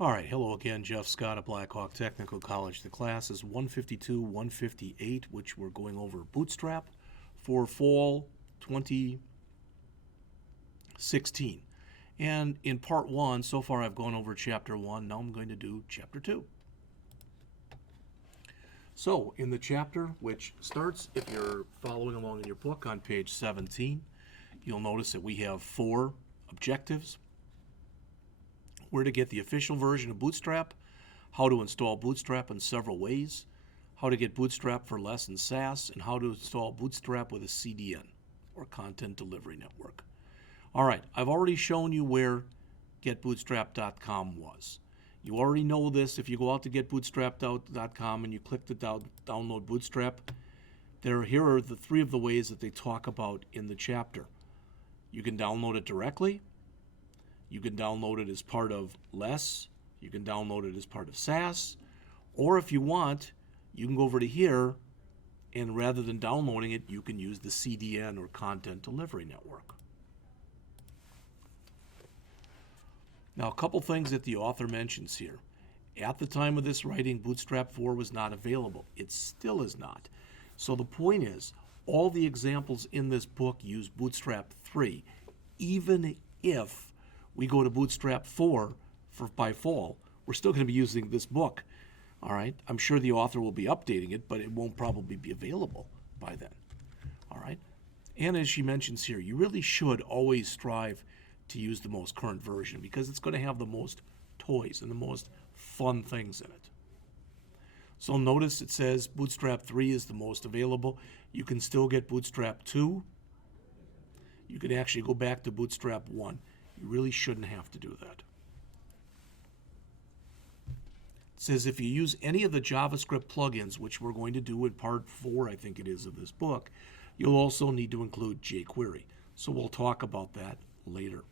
All right, hello again, Jeff Scott at Blackhawk Technical College. The class is 152, 158, which we're going over Bootstrap for fall 2016. And in part one, so far I've gone over chapter one, now I'm going to do chapter two. So, in the chapter, which starts, if you're following along in your book, on page 17, you'll notice that we have 4 objectives: where to get the official version of Bootstrap, how to install Bootstrap in several ways, how to get Bootstrap for less in SAS, and how to install Bootstrap with a CDN, or Content Delivery Network. All right, I've already shown you where getbootstrap.com was. You already know this. If you go out to getbootstrap.com and you click the download Bootstrap, here are the 3 of the ways that they talk about in the chapter. You can download it directly. You can download it as part of LESS. You can download it as part of SAS. Or if you want, you can go over to here, and rather than downloading it, you can use the CDN, or Content Delivery Network. Now, a couple things that the author mentions here. At the time of this writing, Bootstrap 4 was not available. It still is not. So the point is, all the examples in this book use Bootstrap 3. Even if we go to Bootstrap 4 by fall, we're still going to be using this book. All right? I'm sure the author will be updating it, but it won't probably be available by then. All right? And as she mentions here, you really should always strive to use the most current version, because it's going to have the most toys and the most fun things in it. So notice it says Bootstrap 3 is the most available. You can still get Bootstrap 2. You can actually go back to Bootstrap 1. You really shouldn't have to do that. It says if you use any of the JavaScript plugins, which we're going to do in part 4, I think it is, of this book, you'll also need to include jQuery. So we'll talk about that later.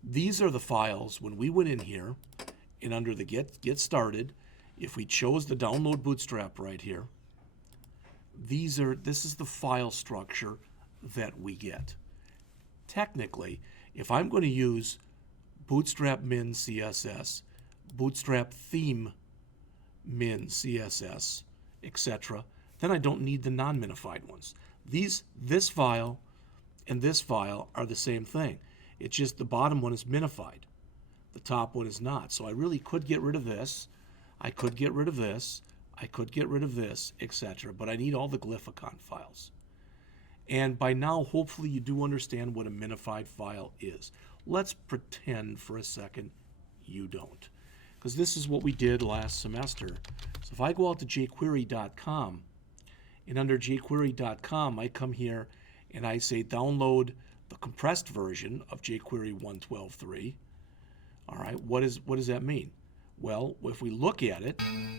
These are the files when we went in here, and under the Get Started, if we chose the Download Bootstrap right here, this is the file structure that we get. Technically, if I'm going to use Bootstrap min CSS, Bootstrap theme min CSS, etc., then I don't need the non-minified ones. This file and this file are the same thing. It's just the bottom one is minified. The top one is not. So I really could get rid of this. I could get rid of this. I could get rid of this, etc. But I need all the glyphicon files. And by now, hopefully you do understand what a minified file is. Let's pretend for a second you don't, because this is what we did last semester. So if I go out to jQuery.com, and under jQuery.com, I come here and I say download the compressed version of jQuery 1.12.3. All right, what does that mean? Well, if we look at it, I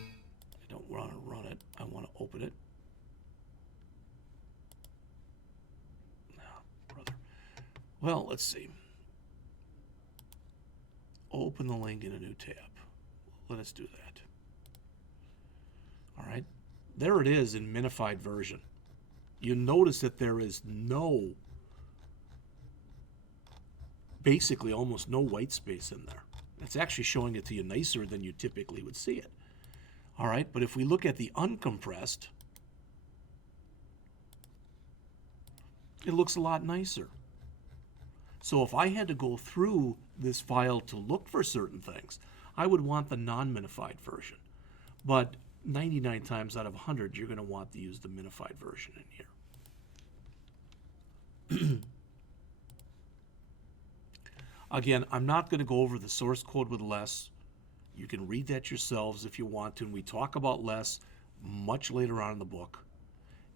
don't want to run it, I want to open it. Well, let's see. Open the link in a new tab. Let us do that. All right. There it is in minified version. You notice that there is basically almost no white space in there. It's actually showing it to you nicer than you typically would see it. All right. But if we look at the uncompressed, it looks a lot nicer. So if I had to go through this file to look for certain things, I would want the non-minified version. But 99 times out of 100, you're going to want to use the minified version in here. Again, I'm not going to go over the source code with LESS. You can read that yourselves if you want to, and we talk about LESS much later on in the book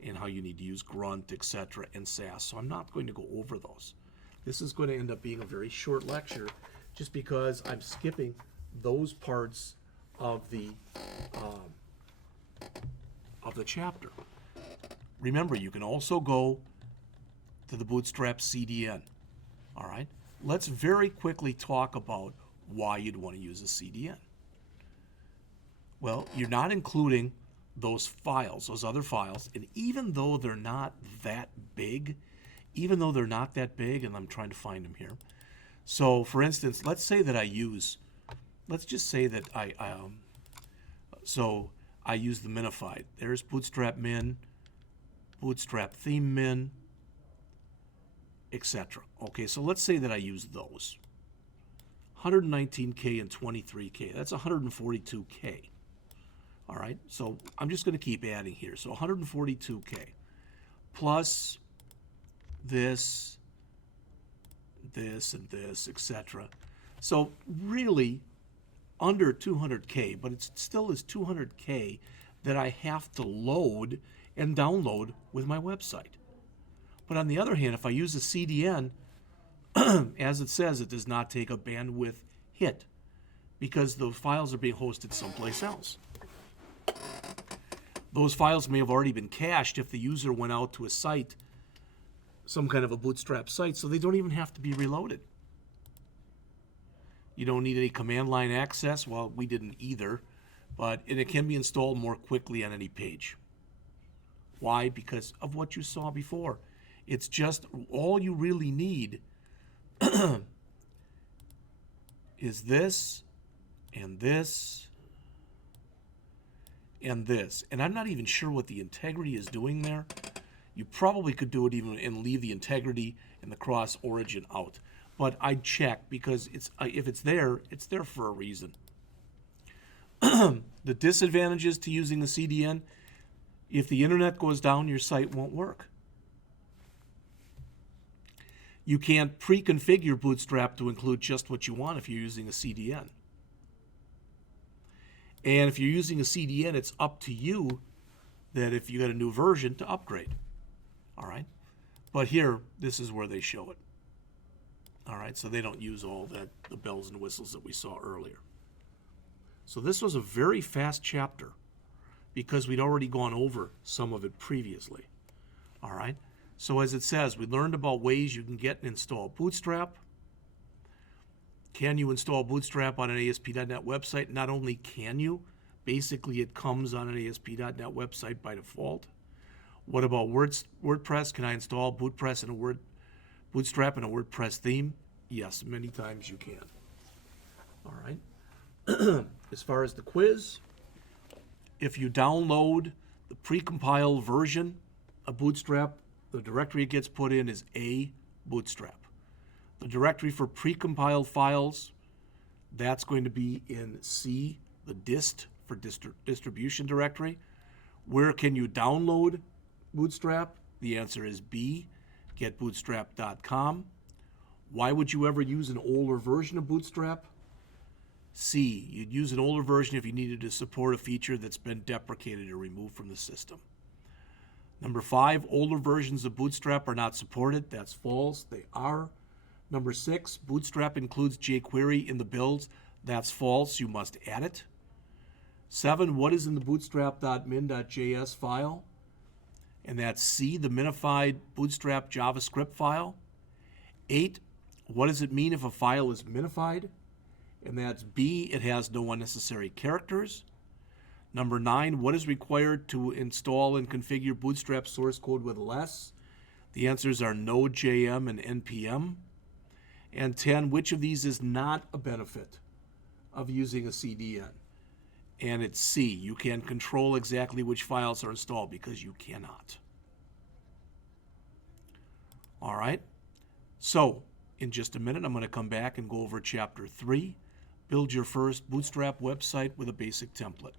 and how you need to use grunt, etc., and SAS. So I'm not going to go over those. This is going to end up being a very short lecture just because I'm skipping those parts of the chapter. Remember, you can also go to the Bootstrap CDN. All right? Let's very quickly talk about why you'd want to use a CDN. Well, you're not including those files, those other files, and even though they're not that big, and I'm trying to find them here. So, for instance, let's say that I use let's just say that so I use the minified. There's Bootstrap Min, Bootstrap Theme Min, etc. Okay, so let's say that I use those. 119K and 23K. That's 142K. All right, so I'm just going to keep adding here. So 142K plus this, and this, etc. So really under 200K, but it still is 200K that I have to load and download with my website. But on the other hand, if I use a CDN, as it says, it does not take a bandwidth hit because those files are being hosted someplace else. Those files may have already been cached if the user went out to a site, some kind of a Bootstrap site, so they don't even have to be reloaded. You don't need any command line access. Well, we didn't either, but it can be installed more quickly on any page. Why? Because of what you saw before. It's just all you really need is this and this and this. And I'm not even sure what the integrity is doing there. You probably could do it even and leave the integrity and the cross origin out. But I'd check because if it's there for a reason. The disadvantages to using the CDN, if the internet goes down, your site won't work. You can't pre-configure Bootstrap to include just what you want if you're using a CDN. And if you're using a CDN, it's up to you that if you got a new version to upgrade. All right? But here, this is where they show it. All right, so they don't use all the bells and whistles that we saw earlier. So this was a very fast chapter because we'd already gone over some of it previously. All right? So as it says, we learned about ways you can get and install Bootstrap. Can you install Bootstrap on an ASP.NET website? Not only can you, basically it comes on an ASP.NET website by default. What about WordPress? Can I install Bootstrap in a WordPress theme? Yes, many times you can. All right. As far as the quiz, if you download the precompiled version of Bootstrap, the directory it gets put in is A Bootstrap. The directory for precompiled files, that's going to be in C, the dist for distribution directory. Where can you download Bootstrap? The answer is B, getbootstrap.com. Why would you ever use an older version of Bootstrap? C, you'd use an older version if you needed to support a feature that's been deprecated or removed from the system. Number 5, older versions of Bootstrap are not supported. That's false. They are. Number 6, Bootstrap includes jQuery in the builds. That's false. You must add it. 7, what is in the bootstrap.min.js file? And that's C, the minified Bootstrap JavaScript file. 8, what does it mean if a file is minified? And that's B, it has no unnecessary characters. Number 9, what is required to install and configure Bootstrap source code with less? The answers are Node.jm and NPM. And 10, which of these is not a benefit of using a CDN? And it's C, you can control exactly which files are installed because you cannot. All right, so in just a minute, I'm going to come back and go over Chapter 3, build your first Bootstrap website with a basic template.